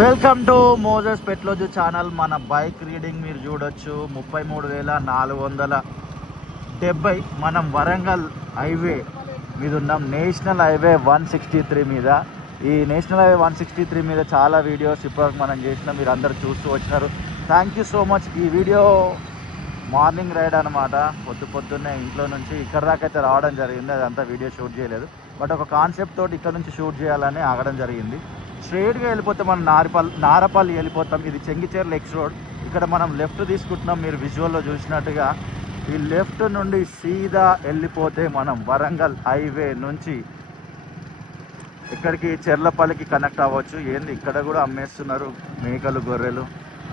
Welcome to Moses పెట్లోజు channel. మన bike reading మీరు చూడొచ్చు 33,470. మనం వరంగల్ హైవే మీద ఉన్నాం, నేషనల్ హైవే 163 మీద. ఈ నేషనల్ హైవే 163 మీద చాలా వీడియోస్ ఇప్పటివరకు మనం చేసినాం, మీరు అందరు చూస్తూ వచ్చినారు. Thank you so much. ఈ వీడియో మార్నింగ్ రైడ్ అనమాట. పొద్దున్నే ఇంట్లో నుంచి ఇక్కడ దాకా అయితే రావడం జరిగింది, అదంతా వీడియో షూట్ చేయలేదు. బట్ ఒక కాన్సెప్ట్ తోటి ఇక్కడ నుంచి షూట్ చేయాలని ఆగడం జరిగింది. స్ట్రైట్గా వెళ్ళిపోతే మనం నారపల్లి వెళ్ళిపోతాం. ఇది చెంగిచేర్ల ఎక్స్ రోడ్. ఇక్కడ మనం లెఫ్ట్ తీసుకుంటున్నాం, మీరు విజువల్లో చూసినట్టుగా. ఈ లెఫ్ట్ నుండి సీదా వెళ్ళిపోతే మనం వరంగల్ హైవే నుంచి ఇక్కడికి చెర్లపల్లికి కనెక్ట్ అవ్వచ్చు. ఏంది ఇక్కడ కూడా అమ్మేస్తున్నారు మేకలు, గొర్రెలు.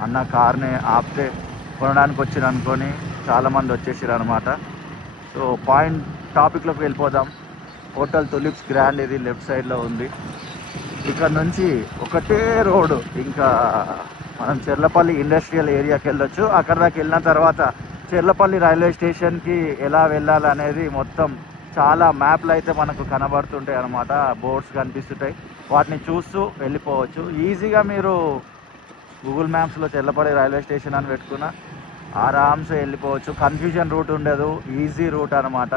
అన్న కార్ని ఆపితే కొనడానికి వచ్చిన అనుకొని చాలామంది వచ్చేసారు అనమాట. సో టాపిక్లోకి వెళ్ళిపోదాం. హోటల్ తులిప్స్ గ్రాండ్ ఇది లెఫ్ట్ సైడ్లో ఉంది. ఇక్కడ నుంచి ఒకటే రోడ్డు, ఇంకా మనం చెర్లపల్లి ఇండస్ట్రియల్ ఏరియాకి వెళ్ళొచ్చు. అక్కడ దాకా వెళ్ళిన తర్వాత చెర్లపల్లి రైల్వే స్టేషన్కి ఎలా వెళ్ళాలనేది మొత్తం చాలా మ్యాప్లు అయితే మనకు కనబడుతుంటాయి అన్నమాట, బోర్డ్స్ కనిపిస్తుంటాయి. వాటిని చూస్తూ వెళ్ళిపోవచ్చు ఈజీగా. మీరు గూగుల్ మ్యాప్స్లో చెర్లపల్లి రైల్వే స్టేషన్ అని పెట్టుకున్న ఆరామ్సే వెళ్ళిపోవచ్చు. కన్ఫ్యూజన్ రూట్ ఉండదు, ఈజీ రూట్ అనమాట.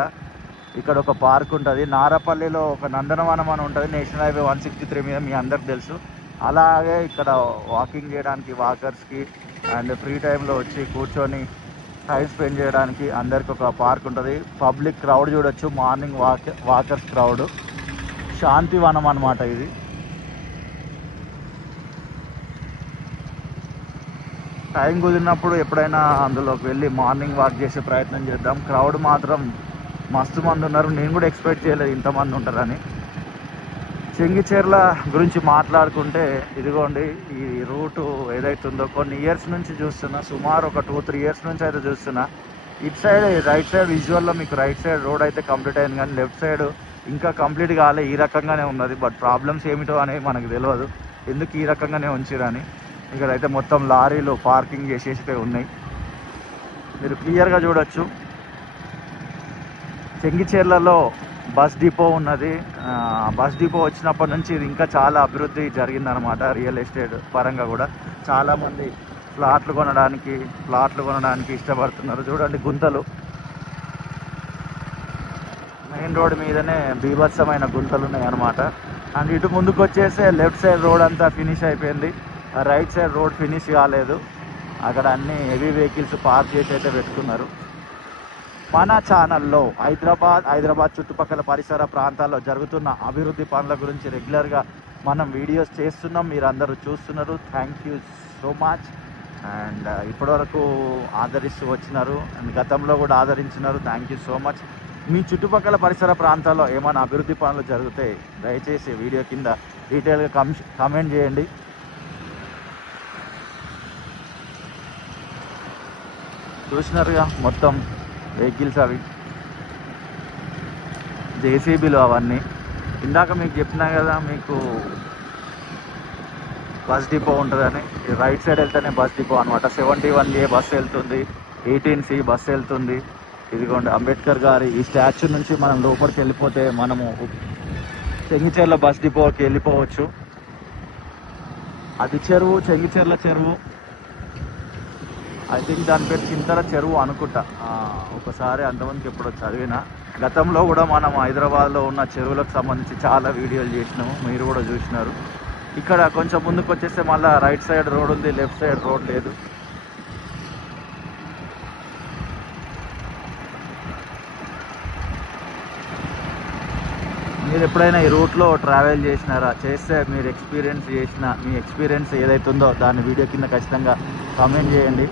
ఇక్కడ ఒక పార్క్ ఉంటుంది. నారపల్లిలో ఒక నందనవనం అని ఉంటుంది నేషనల్ హైవే 163 మీద, మీ అందరికి తెలుసు. అలాగే ఇక్కడ వాకింగ్ చేయడానికి వాకర్స్కి అండ్ ఫ్రీ టైంలో వచ్చి కూర్చొని టైం స్పెండ్ చేయడానికి అందరికి ఒక పార్క్ ఉంటుంది. పబ్లిక్ క్రౌడ్ చూడొచ్చు, మార్నింగ్ వాకర్స్ క్రౌడ్. శాంతివనం అనమాట ఇది. టైం కుదిరినప్పుడు ఎప్పుడైనా అందులోకి వెళ్ళి మార్నింగ్ వాక్ చేసే ప్రయత్నం చేద్దాం. క్రౌడ్ మాత్రం మస్తు మంది ఉన్నారు, నేను కూడా ఎక్స్పెక్ట్ చేయలేదు ఇంతమంది ఉంటారని. చెంగిచెర్ల గురించి మాట్లాడుకుంటే ఇదిగోండి ఈ రూటు ఏదైతుందో కొన్ని ఇయర్స్ నుంచి చూస్తున్నా, సుమారు ఒక 2-3 ఇయర్స్ నుంచి అయితే చూస్తున్నా. ఇటు సైడ్ రైట్ సైడ్ విజువల్లో మీకు రైట్ సైడ్ రోడ్ అయితే కంప్లీట్ అయింది, కానీ లెఫ్ట్ సైడ్ ఇంకా కంప్లీట్ కాలే, ఈ రకంగానే ఉన్నది. బట్ ప్రాబ్లమ్స్ ఏమిటో అనేది మనకు తెలియదు, ఎందుకు ఈ రకంగానే ఉంచిరని. ఇక్కడైతే మొత్తం లారీలు పార్కింగ్ చేసేసి ఉన్నాయి, మీరు క్లియర్గా చూడొచ్చు. చెంగిచెర్లలో బస్ డిపో ఉన్నది. బస్ డిపో వచ్చినప్పటి నుంచి ఇది ఇంకా చాలా అభివృద్ధి జరిగిందనమాట. రియల్ ఎస్టేట్ పరంగా కూడా చాలామంది ప్లాట్లు కొనడానికి ఇష్టపడుతున్నారు. చూడండి గుంతలు, మెయిన్ రోడ్ మీదనే బీభత్సమైన గుంతలు ఉన్నాయి అనమాట. అండ్ ఇటు ముందుకు వచ్చేస్తే లెఫ్ట్ సైడ్ రోడ్ అంతా ఫినిష్ అయిపోయింది, రైట్ సైడ్ రోడ్ ఫినిష్ కాలేదు. అక్కడ అన్ని హెవీ వెహికల్స్ పార్క్ చేసి అయితే పెట్టుకున్నారు. మన ఛానల్లో హైదరాబాద్ చుట్టుపక్కల పరిసర ప్రాంతాల్లో జరుగుతున్న అభివృద్ధి పనుల గురించి రెగ్యులర్గా మనం వీడియోస్ చేస్తున్నాం, మీరు అందరూ చూస్తున్నారు. Thank you so much. And ఇప్పటివరకు ఆదరిస్తూ వచ్చినారు అండ్ గతంలో కూడా ఆదరించినారు. Thank you so much. మీ చుట్టుపక్కల పరిసర ప్రాంతాల్లో ఏమైనా అభివృద్ధి పనులు జరిగితే దయచేసి వీడియో కింద డీటెయిల్గా కామెంట్ చేయండి. చూసినారుగా మొత్తం వెహికల్స్, అవి జేసీబీలు అవన్నీ. ఇందాక మీకు చెప్పినా కదా మీకు బస్ డిపో ఉంటుందని. రైట్ సైడ్ వెళ్తేనే బస్ డిపో అనమాట. 71A బస్సు వెళ్తుంది, 18C బస్సు వెళ్తుంది. ఇదిగోండి అంబేద్కర్ గారి ఈ స్టాచ్యూ నుంచి మనం లోపలికి వెళ్ళిపోతే మనము చెంగిచెర్ల బస్ డిపోకి వెళ్ళిపోవచ్చు. అది చెరువు, చెంగిచెర్ల చెరువు. ఐ థింక్ దాని పేరు చింతల చెరువు అనుకుంటా. ఒకసారి అంతమందికి ఎప్పుడో చదివిన. గతంలో కూడా మనం హైదరాబాద్లో ఉన్న చెరువులకు సంబంధించి చాలా వీడియోలు చేసినాము, మీరు కూడా చూసినారు. ఇక్కడ కొంచెం ముందుకు వచ్చేస్తే మళ్ళీ రైట్ సైడ్ రోడ్ ఉంది, లెఫ్ట్ సైడ్ రోడ్ లేదు. మీరు ఎప్పుడైనా ఈ రూట్లో ట్రావెల్ చేసినారా? చేస్తే మీరు మీ ఎక్స్పీరియన్స్ ఏదైతే ఉందో దాన్ని వీడియో కింద ఖచ్చితంగా కామెంట్ చేయండి.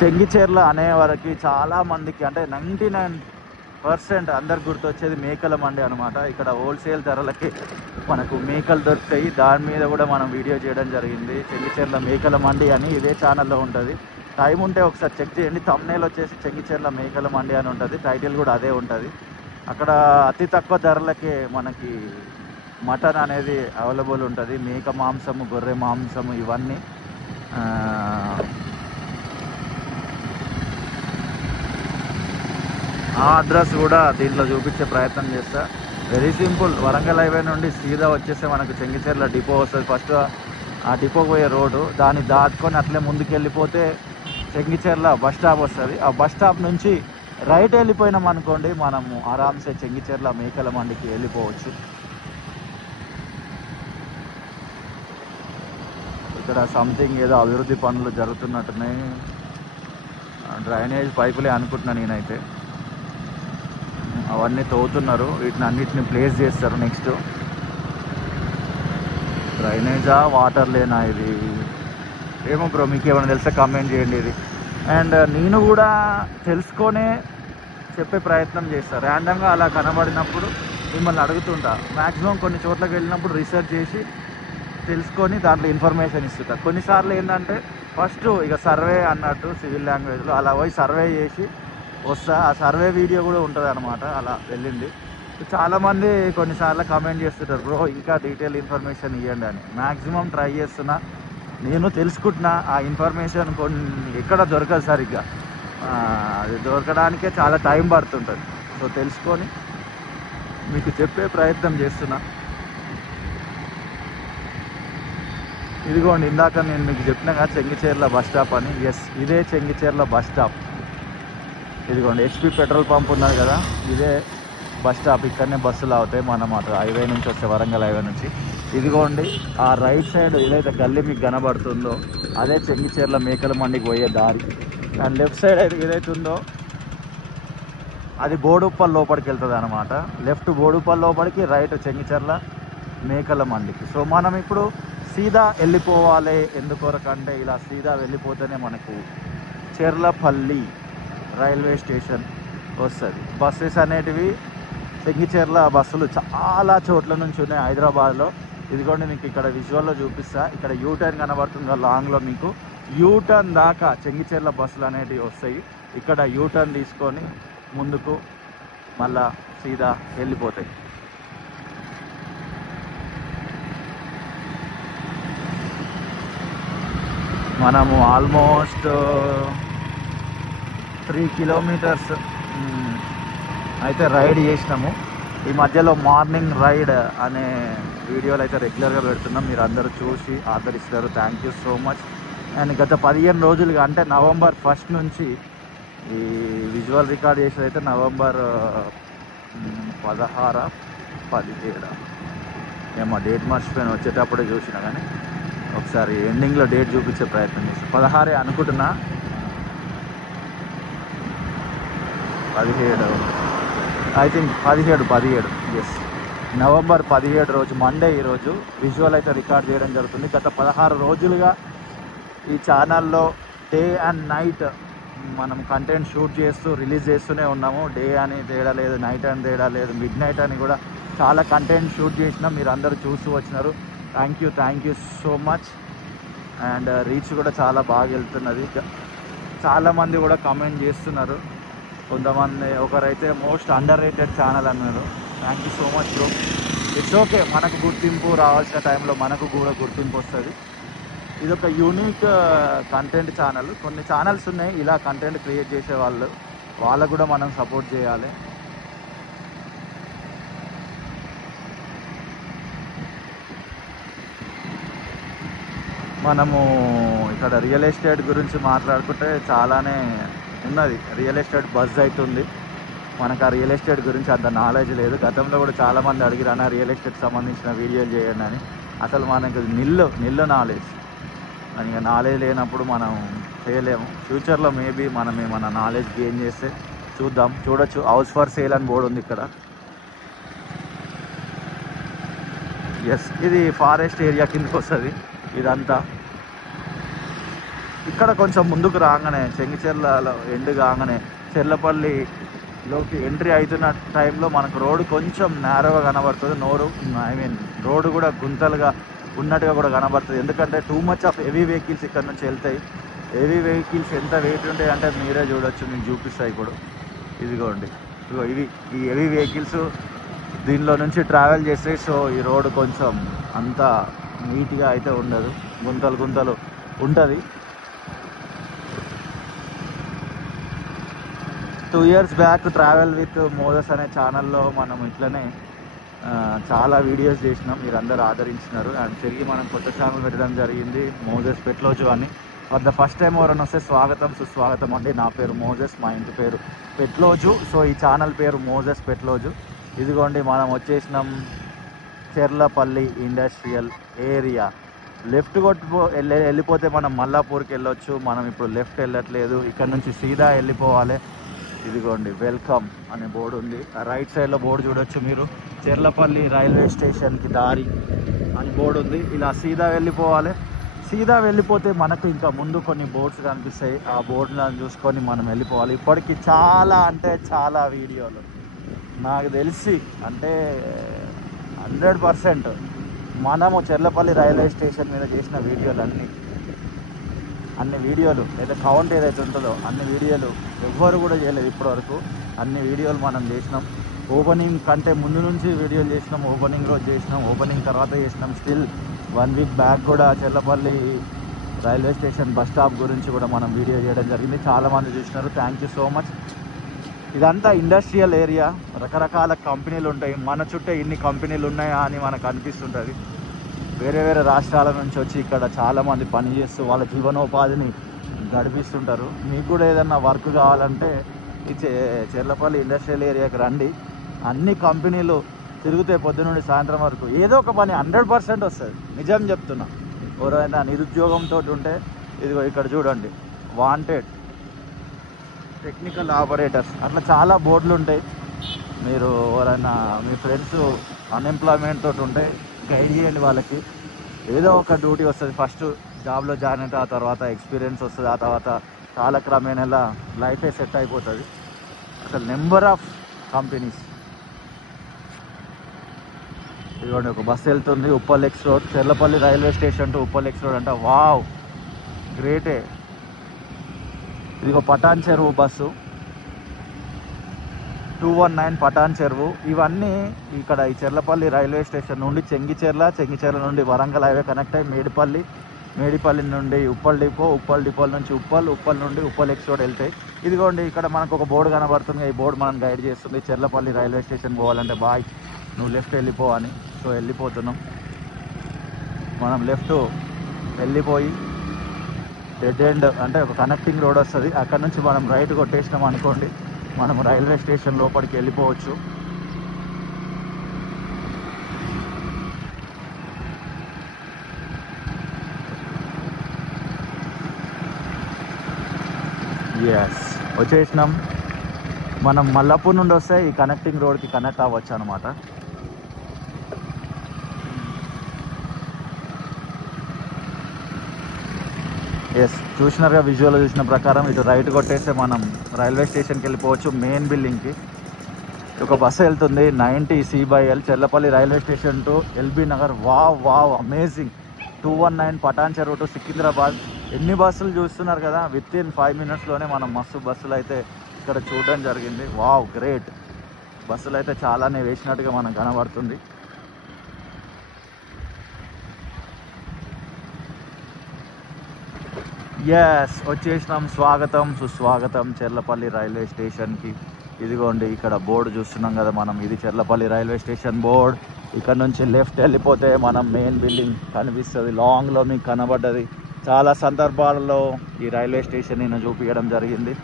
చెంగిచెర్ల అనేవారికి చాలా మందికి అంటే 99% అందరికి గుర్తొచ్చేది మేకల మండి అనమాట. ఇక్కడ హోల్సేల్ ధరలకి మనకు మేకలు దొరుకుతాయి. దాని మీద కూడా మనం వీడియో చేయడం జరిగింది. చెంగిచెర్ల మేకల మండి అని ఇదే ఛానల్లో ఉంటుంది. టైం ఉంటే ఒకసారి చెక్ చేయండి. థంబ్నెయిల్ వచ్చేసి చెంగిచెర్ల మేకల మండి అని ఉంటుంది, టైటిల్ కూడా అదే ఉంటుంది. అక్కడ అతి తక్కువ ధరలకే మనకి మటన్ అనేది అవైలబుల్ ఉంటుంది. మేక మాంసము, గొర్రె మాంసము ఇవన్నీ. ఆ అడ్రస్ కూడా దీంట్లో చూపించే ప్రయత్నం చేస్తా. వెరీ సింపుల్, వరంగల్ హైవే నుండి సీదా వచ్చేస్తే మనకు చెంగిచెర్ల డిపో వస్తుంది. ఫస్ట్ ఆ డిపోకి పోయే రోడ్డు, దాన్ని దాటుకొని అట్లే ముందుకు వెళ్ళిపోతే చెంగిచెర్ల బస్ స్టాప్ వస్తుంది. ఆ బస్ స్టాప్ నుంచి రైట్ వెళ్ళిపోయినాం అనుకోండి, మనము ఆరామ్సే చెంగిచెర్ల మేకల మండికి వెళ్ళిపోవచ్చు. ఇక్కడ సంథింగ్ ఏదో అభివృద్ధి పనులు జరుగుతున్నట్టున్నాయి. డ్రైనేజ్ పైపులే అనుకుంటున్నాను నేనైతే. అవన్నీ తవ్వుతున్నారు, వీటిని అన్నిటిని ప్లేస్ చేస్తారు. నెక్స్ట్ డ్రైనేజా వాటర్ లేనా ఇది ఏమో బ్రో, మీకు ఏమైనా తెలిస్తే కామెంట్ చేయండి ఇది. అండ్ నేను కూడా తెలుసుకొనే చెప్పే ప్రయత్నం చేస్తాను. ర్యాండమ్గా అలా కనబడినప్పుడు మిమ్మల్ని అడుగుతుంటా. మ్యాక్సిమం కొన్ని చోట్లకి వెళ్ళినప్పుడు రీసెర్చ్ చేసి తెలుసుకొని దాంట్లో ఇన్ఫర్మేషన్ ఇస్తుంటా. కొన్నిసార్లు ఏంటంటే ఫస్ట్ ఇక సర్వే అన్నట్టు సివిల్ లాంగ్వేజ్లో అలా పోయి సర్వే చేసి వస్తా. ఆ సర్వే వీడియో కూడా ఉంటుంది అనమాట, అలా వెళ్ళింది. చాలామంది కొన్నిసార్లు కామెంట్ చేస్తుంటారు, బ్రో ఇంకా డీటెయిల్ ఇన్ఫర్మేషన్ ఇవ్వండి అని. మ్యాక్సిమం ట్రై చేస్తున్నా, నేను తెలుసుకుంటున్నా. ఆ ఇన్ఫర్మేషన్ ఎక్కడ దొరకదు సరిగ్గా, అది దొరకడానికే చాలా టైం పడుతుంటుంది. సో తెలుసుకొని మీకు చెప్పే ప్రయత్నం చేస్తున్నా. ఇదిగోండి, ఇందాక నేను మీకు చెప్పినా కదా చెంగిచెర్ల బస్ స్టాప్ అని. ఎస్, ఇదే చెంగిచెర్ల బస్ స్టాప్. ఇదిగోండి హెచ్పి పెట్రోల్ పంప్ ఉన్నది కదా, ఇదే బస్ స్టాప్. ఇక్కడనే బస్సులు అవుతాయి మనం అటు హైవే నుంచి వస్తే, వరంగల్ హైవే నుంచి. ఇదిగోండి ఆ రైట్ సైడ్ ఏదైతే గల్లీ మీకు కనబడుతుందో అదే చెంగిచెర్ల మేకల మండికి పోయే దారి. అండ్ లెఫ్ట్ సైడ్ ఏదైతే ఉందో అది బోడుప్పల్ లోపలికి వెళ్తుంది అనమాట. లెఫ్ట్ బోడుప్పల్ లోపలికి, రైట్ చెంగిచెర్ల మేకల మండికి. సో మనం ఇప్పుడు సీదా వెళ్ళిపోవాలి. ఎందుకొరకంటే ఇలా సీదా వెళ్ళిపోతేనే మనకు చెర్లపల్లి రైల్వే స్టేషన్ వస్తుంది. బస్సెస్ అనేటివి చెంగిచెర్ల బస్సులు చాలా చోట్ల నుంచి ఉన్నాయి హైదరాబాద్లో. ఇదిగోండి మీకు ఇక్కడ విజువల్లో చూపిస్తా. ఇక్కడ యూటర్న్ కనబడుతుంది లాంగ్లో మీకు. యూటర్న్ దాకా చెంగిచెర్ల బస్సులు అనేటివి వస్తాయి. ఇక్కడ యూటర్న్ తీసుకొని ముందుకు మళ్ళా సీదా వెళ్ళిపోతాయి. మనము ఆల్మోస్ట్ 3 కిలోమీటర్స్ అయితే రైడ్ చేసినాము. ఈ మధ్యలో మార్నింగ్ రైడ్ అనే వీడియోలు అయితే రెగ్యులర్గా పెడుతున్నాం. మీరు అందరూ చూసి ఆదరిస్తారు, thank you so much. And గత 15 రోజులుగా అంటే నవంబర్ 1 నుంచి ఈ విజువల్ రికార్డ్ చేసేది అయితే నవంబర్ 16, 17 ఏమో డేట్ మర్చిపోయిన, వచ్చేటప్పుడే చూసినా. కానీ ఒకసారి ఎండింగ్లో డేట్ చూపించే ప్రయత్నం చేస్తాను. 16 అనుకుంటున్నా, 17 ఐ థింక్ 17 ఎస్, నవంబర్ 17 రోజు మండే ఈరోజు విజువల్ అయితే రికార్డ్ చేయడం జరుగుతుంది. గత 16 రోజులుగా ఈ ఛానల్లో డే అండ్ నైట్ మనం కంటెంట్ షూట్ చేస్తూ రిలీజ్ చేస్తూనే ఉన్నాము. డే అని తేడా లేదు, నైట్ అని తేడా లేదు, మిడ్ నైట్ అని కూడా చాలా కంటెంట్ షూట్ చేసినాం. మీరు అందరూ చూస్తూ వచ్చినారు, thank you so much. And reach కూడా చాలా బాగా వెళ్తున్నది. చాలామంది కూడా కామెంట్ చేస్తున్నారు. కొంతమంది ఒకరైతే మోస్ట్ అండర్ రేటెడ్ ఛానల్ అన్నారు. Thank you so much bro. It's okay, మనకు గుర్తింపు రావాల్సిన టైంలో మనకు కూడా గుర్తింపు వస్తుంది. ఇది ఒక యూనిక్ కంటెంట్ ఛానల్. కొన్ని ఛానల్స్ ఉన్నాయి ఇలా కంటెంట్ క్రియేట్ చేసే వాళ్ళకు కూడా మనం సపోర్ట్ చేయాలి. మనము ఇక్కడ రియల్ ఎస్టేట్ గురించి మాట్లాడుకుంటే చాలానే ఉన్నది. రియల్ ఎస్టేట్ బజ్ అవుతుంది. మనకు ఆ రియల్ ఎస్టేట్ గురించి అంత నాలెడ్జ్ లేదు. గతంలో కూడా చాలామంది అడిగిరానా రియల్ ఎస్టేట్ సంబంధించిన వీడియోలు చేయండి అని. అసలు మనకు నిల్లు నాలెడ్జ్. మనకి నాలెడ్జ్ లేనప్పుడు మనం చేయలేము. ఫ్యూచర్లో మేబీ మనం ఏమన్నా నాలెడ్జ్ గెయిన్ చేస్తే చూడొచ్చు. హౌస్ ఫర్ సేల్ అని బోర్డు ఉంది ఇక్కడ. ఎస్, ఇది ఫారెస్ట్ ఏరియా కిందకి వస్తుంది ఇదంతా. ఇక్కడ కొంచెం ముందుకు రాగానే చెంగిచెర్లలో ఎండ్ కాగానే చెర్లపల్లిలోకి ఎంట్రీ అవుతున్న టైంలో మనకు రోడ్డు కొంచెం నేరోగా కనబడుతుంది. రోడ్డు కూడా గుంతలుగా ఉన్నట్టుగా కూడా కనబడుతుంది. ఎందుకంటే too much of heavy vehicles ఇక్కడ నుంచి వెళ్తాయి. హెవీ వెహికల్స్ ఎంత వెయిట్ ఉంటాయి అంటే మీరే చూడొచ్చు, మీకు చూపిస్తాయి ఇప్పుడు. ఇదిగోండి, ఈ హెవీ వెహికల్స్ దీనిలో నుంచి ట్రావెల్ చేస్తాయి. సో ఈ రోడ్డు కొంచెం అంత నీట్గా అయితే ఉండదు, గుంతలు ఉంటుంది. 2 years back travel with Moses అనే ఛానల్లో మనం ఇట్లనే చాలా వీడియోస్ చేసినాం, మీరు అందరూ ఆదరించినారు. అండ్ తిరిగి మనం కొత్త ఛానల్ పెట్టడం జరిగింది, మోజెస్ పెట్లోజు అని. ఫర్ ద ఫస్ట్ టైం ఎవరైనా వస్తే స్వాగతం సుస్వాగతం అండి. నా పేరు మోజెస్, మా ఇంటి పేరు పెట్లోజు. సో ఈ ఛానల్ పేరు మోజెస్ పెట్లోజు. ఇదిగోండి మనం వచ్చేసినాం చెర్లపల్లి ఇండస్ట్రియల్ ఏరియా. లెఫ్ట్ వెళ్ళిపోతే మనం మల్లాపూర్కి వెళ్ళొచ్చు. మనం ఇప్పుడు లెఫ్ట్ వెళ్ళట్లేదు, ఇక్కడ నుంచి సీదా వెళ్ళిపోవాలి. ఇదిగోండి వెల్కమ్ అనే బోర్డు ఉంది, రైట్ సైడ్లో బోర్డు చూడొచ్చు మీరు. చెర్లపల్లి రైల్వే స్టేషన్కి దారి అని బోర్డు ఉంది. ఇలా సీదా వెళ్ళిపోవాలి. సీదా వెళ్ళిపోతే మనకు ఇంకా ముందు కొన్ని బోర్డ్స్ కనిపిస్తాయి, ఆ బోర్డులను చూసుకొని మనం వెళ్ళిపోవాలి. ఇప్పటికి చాలా అంటే చాలా వీడియోలు నాకు తెలిసి అంటే 100% మనము చెర్లపల్లి రైల్వే స్టేషన్ మీద చేసిన వీడియోలు అన్ని వీడియోలు లేదా కౌంట్ ఏదైతే ఉంటుందో అన్ని వీడియోలు ఎవ్వరు కూడా చేయలేదు ఇప్పటివరకు. అన్ని వీడియోలు మనం చేసినాం. ఓపెనింగ్ కంటే ముందు నుంచి వీడియోలు చేసినాం, ఓపెనింగ్ రోజు చేసినాం, ఓపెనింగ్ తర్వాత చేసినాం. స్టిల్ 1 వీక్ బ్యాక్ కూడా Cherlapalli railway station bus stop గురించి కూడా మనం వీడియో చేయడం జరిగింది. చాలామంది చూసినారు, థ్యాంక్ యూ సో మచ్. ఇదంతా ఇండస్ట్రియల్ ఏరియా, రకరకాల కంపెనీలు ఉంటాయి. మన చుట్టే ఇన్ని కంపెనీలు ఉన్నాయా అని మనకు అనిపిస్తుంటుంది. వేరే వేరే రాష్ట్రాల నుంచి వచ్చి ఇక్కడ చాలామంది పనిచేస్తూ వాళ్ళ జీవనోపాధిని గడిపిస్తుంటారు. మీకు కూడా ఏదన్నా వర్క్ కావాలంటే ఈ చెర్లపల్లి ఇండస్ట్రియల్ ఏరియాకి రండి. అన్ని కంపెనీలు తిరిగితే పొద్దునుండి సాయంత్రం వరకు ఏదో ఒక పని 100% వస్తుంది. నిజం చెప్తున్నా. ఎవరైనా నిరుద్యోగంతో ఉంటే ఇదిగో ఇక్కడ చూడండి, వాంటెడ్ టెక్నికల్ ఆపరేటర్స్, అట్లా చాలా బోర్డులు ఉంటాయి. మీరు ఎవరైనా మీ ఫ్రెండ్స్ అన్ఎంప్లాయ్మెంట్ తోటి ఉంటే గైడ్ చేయండి, వాళ్ళకి ఏదో ఒక డ్యూటీ వస్తుంది. ఫస్ట్ జాబ్లో జాయిన్ అయితే ఆ తర్వాత ఎక్స్పీరియన్స్ వస్తుంది, ఆ తర్వాత కాలక్రమేణా లైఫే సెట్ అయిపోతుంది. అసలు నెంబర్ ఆఫ్ కంపెనీస్. ఇదిగోండి ఒక బస్సు వెళ్తుంది, Uppal X road, Cherlapalli railway station to Uppal X road అంట. వావ్ గ్రేటే. ఇదిగో పటాన్ చెరువు బస్సు 219 పటాన్ చెరువు. ఇవన్నీ ఇక్కడ ఈ చెర్లపల్లి రైల్వే స్టేషన్ నుండి చెంగిచెర్ల నుండి వరంగల్ హైవే కనెక్ట్ అయ్యి మేడిపల్లి నుండి ఉప్పల్ డిపో నుంచి ఉప్పల్ నుండి ఉప్పల్ ఎక్స్ రోడ్ వెళ్తాయి. ఇదిగోండి ఇక్కడ మనకు ఒక బోర్డు కనబడుతుంది, ఈ బోర్డు మనం గైడ్ చేస్తుంది. చెర్లపల్లి రైల్వే స్టేషన్ పోవాలంటే బాయ్ నువ్వు లెఫ్ట్ వెళ్ళిపో అని. సో వెళ్ళిపోతున్నాం మనం. లెఫ్ట్ వెళ్ళిపోయి డెడ్ ఎండ్ అంటే ఒక కనెక్టింగ్ రోడ్ వస్తుంది, అక్కడ నుంచి మనం రైట్ కొట్టేసినాం అనుకోండి, మనం రైల్వే స్టేషన్ లోపలికి వెళ్ళిపోవచ్చు. ఎస్ వచ్చేసినాం. మనం మల్లాపూర్ నుండి వస్తే ఈ కనెక్టింగ్ రోడ్కి కనెక్ట్ అవ్వచ్చు అనమాట. ఎస్ చూసినారుగా, విజువల్ చూసిన ప్రకారం ఇటు రైట్ కొట్టేస్తే మనం రైల్వే స్టేషన్కి వెళ్ళిపోవచ్చు, మెయిన్ బిల్డింగ్కి. ఒక బస్సు వెళ్తుంది 90 C/L Cherlapalli railway station to LB Nagar. Wow amazing. 219 Patan Cheruvu to Secunderabad. ఎన్ని బస్సులు చూస్తున్నారు కదా, విత్ ఇన్ 5 minutesలోనే మనం మస్తు బస్సులు అయితే ఇక్కడ చూడడం జరిగింది. Wow great. బస్సులు అయితే చాలానే వేసినట్టుగా మనకు కనబడుతుంది. ఎస్ వచ్చేసినాం. స్వాగతం సుస్వాగతం చెర్లపల్లి రైల్వే స్టేషన్కి. ఇదిగోండి ఇక్కడ బోర్డు చూస్తున్నాం కదా మనం, ఇది చెర్లపల్లి రైల్వే స్టేషన్ బోర్డ్. ఇక్కడ నుంచి లెఫ్ట్ వెళ్ళిపోతే మనం మెయిన్ బిల్డింగ్ కనిపిస్తుంది, లాంగ్లో మీకు కనబడ్డది. చాలా సందర్భాలలో ఈ రైల్వే స్టేషన్ నేను చూపించడం జరిగింది.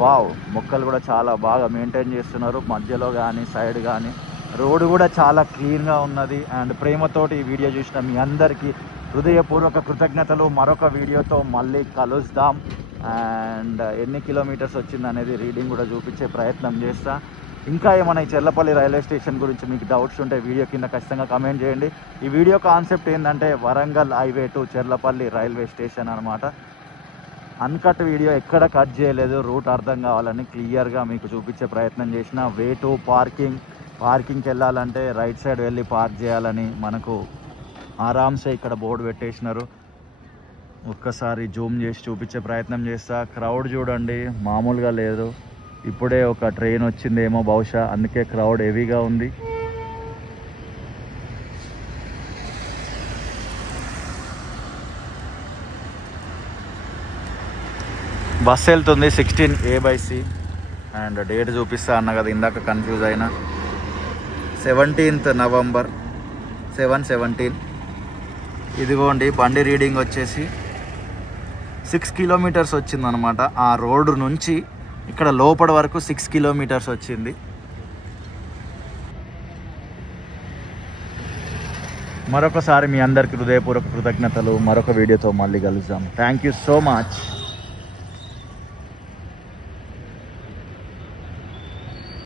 వావ్ మొక్కలు కూడా చాలా బాగా మెయింటైన్ చేస్తున్నారు, మధ్యలో కానీ సైడ్ కానీ. రోడ్డు కూడా చాలా క్లీన్గా ఉన్నది. అండ్ ప్రేమతోటి ఈ వీడియో చూసిన మీ అందరికీ హృదయపూర్వక కృతజ్ఞతలు. మరొక వీడియోతో మళ్ళీ కలుద్దాం. అండ్ ఎన్ని కిలోమీటర్స్ వచ్చింది అనేది రీడింగ్ కూడా చూపించే ప్రయత్నం చేస్తా. ఇంకా ఏమైనా ఈ చెర్లపల్లి రైల్వే స్టేషన్ గురించి మీకు డౌట్స్ ఉంటే వీడియో కింద ఖచ్చితంగా కమెంట్ చేయండి. ఈ వీడియో కాన్సెప్ట్ ఏంటంటే Warangal highway to Cherlapalli railway station అనమాట. అన్కట్ వీడియో ఎక్కడ కట్ చేయలేదు, రూట్ అర్థం కావాలని క్లియర్గా మీకు చూపించే ప్రయత్నం చేసిన. వే టు పార్కింగ్కి వెళ్ళాలంటే రైట్ సైడ్ వెళ్ళి పార్క్ చేయాలని మనకు ఆరామ్సే ఇక్కడ బోర్డు పెట్టేసినారు. ఒక్కసారి జూమ్ చేసి చూపించే ప్రయత్నం చేస్తా. క్రౌడ్ చూడండి మామూలుగా లేదు. ఇప్పుడే ఒక ట్రైన్ వచ్చిందేమో బహుశా, అందుకే క్రౌడ్ హెవీగా ఉంది. బస్ వెళ్తుంది 16A/C. అండ్ డేట్ చూపిస్తా అన్న కదా, ఇందాక కన్ఫ్యూజ్ అయినా. 17th November 7/17. ఇదిగోండి బండి రీడింగ్ వచ్చేసి 6 kilometers వచ్చిందనమాట. ఆ రోడ్డు నుంచి ఇక్కడ లోపల వరకు 6 kilometers వచ్చింది. మరొకసారి మీ అందరికీ హృదయపూర్వక కృతజ్ఞతలు. మరొక వీడియోతో మళ్ళీ కలుద్దాం. Thank you so much.